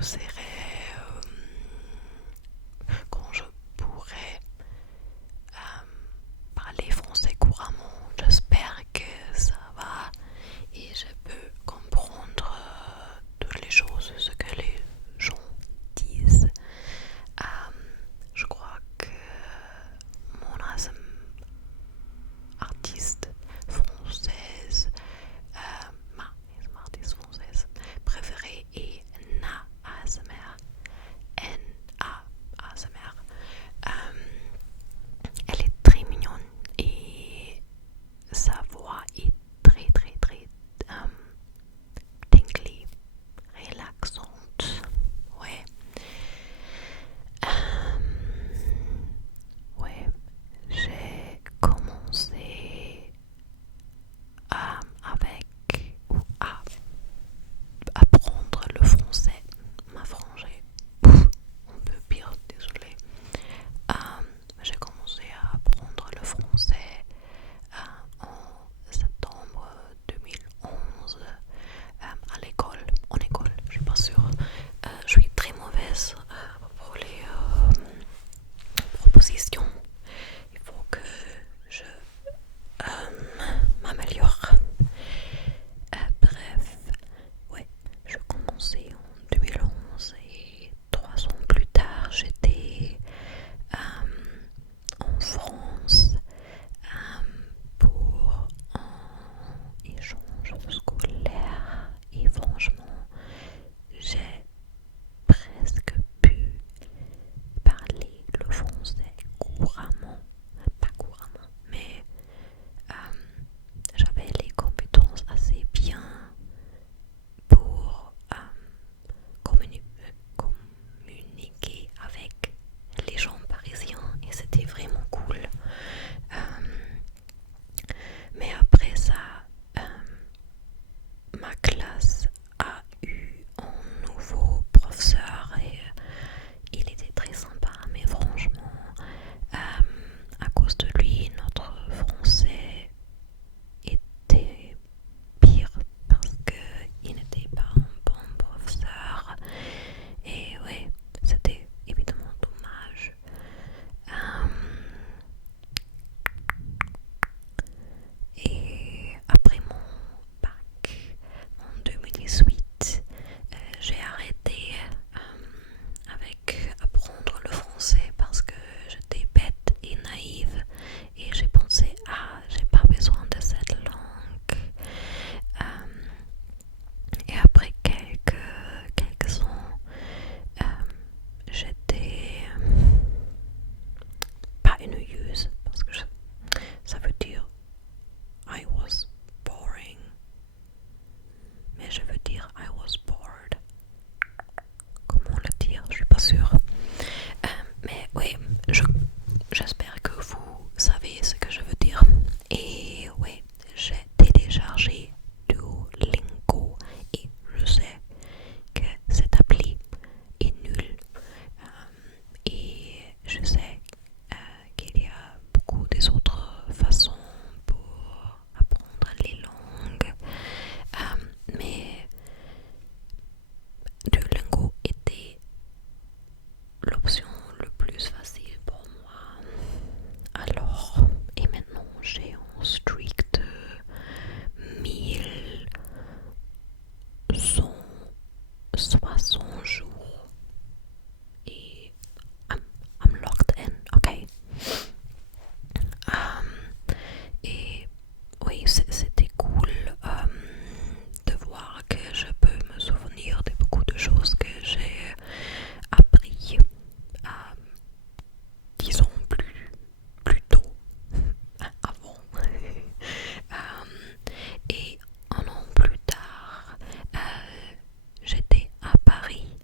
je serai, quand je pourrai parler français couramment. J'espère que ça va et je peux comprendre toutes les choses, ce que les gens disent. Euh, je crois que mon artiste française, ma artiste française préférée est Na ASMR. N-A ASMR. Elle est très mignonne et sa voix est très très très tingly, relaxante. Ouais. Ouais. J'ai commencé avec ou à apprendre le français. Ma frangée, un peu pire, désolé. J'ai commencé à apprendre le français en septembre 2011 à l'école, en école, je suis pas sûre. Je suis très mauvaise pour les propositions. Il faut que je m'améliore. Bref, ouais, je commençais en 2011 et 3 ans plus tard, j'étais en France pour un échange scolaire et franchement, j'ai presque pu parler le français couramment, pas couramment, mais j'avais les compétences assez bien pour communiquer avec les gens parisiens et c'était vraiment cool. Mais après ça, ma classe a eu un nouveau professeur et il était très sympa, mais franchement, à cause de lui, notre français était pire parce qu'il n'était pas un bon professeur. Et ouais, c'était évidemment dommage. Et après mon bac en 2018, j'ai arrêté avec apprendre le français parce que j'étais bête et naïve et j'ai pensé j'ai pas besoin de cette langue. Et après quelques ans, j'étais pas ennuyeuse parce que ça veut dire I was boring, mais je veux dire I was bored. Comment le dire? Je suis pas sûre. Mais oui, j'espère que vous savez ce que je veux dire. Et oui, j'ai téléchargé Duolingo et je sais que cette appli est nulle. Et je sais qu'il y a beaucoup des autres façons pour apprendre les langues. Mais Duolingo était l'option le plus facile pour moi. Alors, et maintenant j'ai un streak de 1160 jours et I'm locked in, ok. Et oui, c'était cool de voir que je peux me souvenir de beaucoup de choses que j'ai appris, disons plus tôt, avant. Et un an plus tard, j'étais à Paris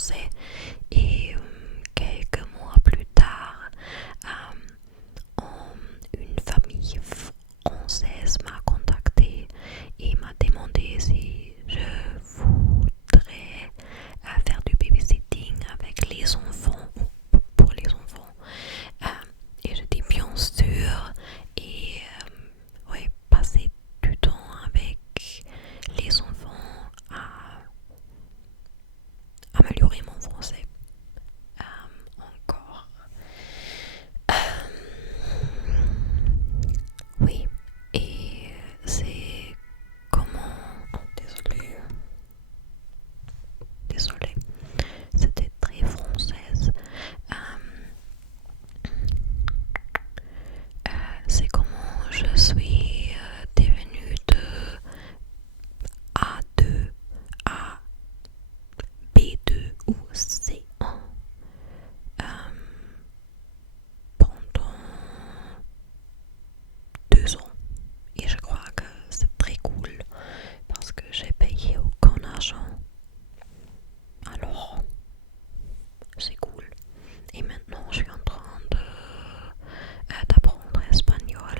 français. Et quelques mois plus tard, une famille française m'a contacté et m'a demandé si je voudrais faire du babysitting avec les enfants ou pour les enfants. Et je dis bien sûr. Et ouais, passer du temps avec les enfants à améliorer mon français encore. Oui, et c'est comment... Oh, désolé, c'était très française. C'est comment je suis devenue de A2 à B2 ou C1 pendant 2 ans. Et je crois que c'est très cool parce que j'ai payé aucun argent. Alors, c'est cool. Et maintenant, je suis en train d'apprendre espagnol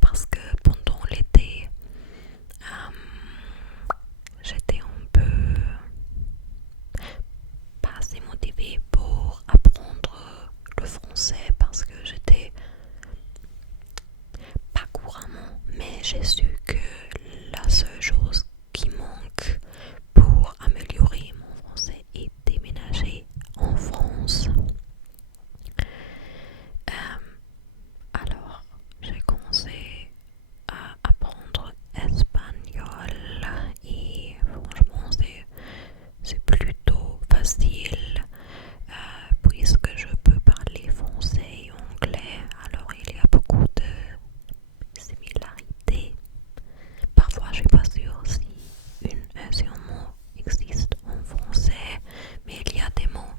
parce que pendant l'été, j'étais un peu pas assez motivée pour apprendre le français parce que j'étais pas couramment, mais j'ai su que la seule chose qui manque pour améliorer mon français est déménager en France. Alors, j'ai commencé à apprendre espagnol et franchement, c'est plutôt facile puisque je peux parler français et anglais. Alors, il y a beaucoup de similarités. Parfois, je suis pas sûre si un mot existe en français, mais il y a des mots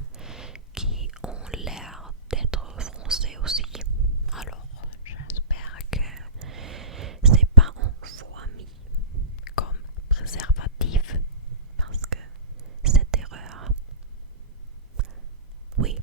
qui ont l'air d'être français aussi. Alors, j'espère que c'est pas un faux ami comme préservatif parce que cette erreur, oui,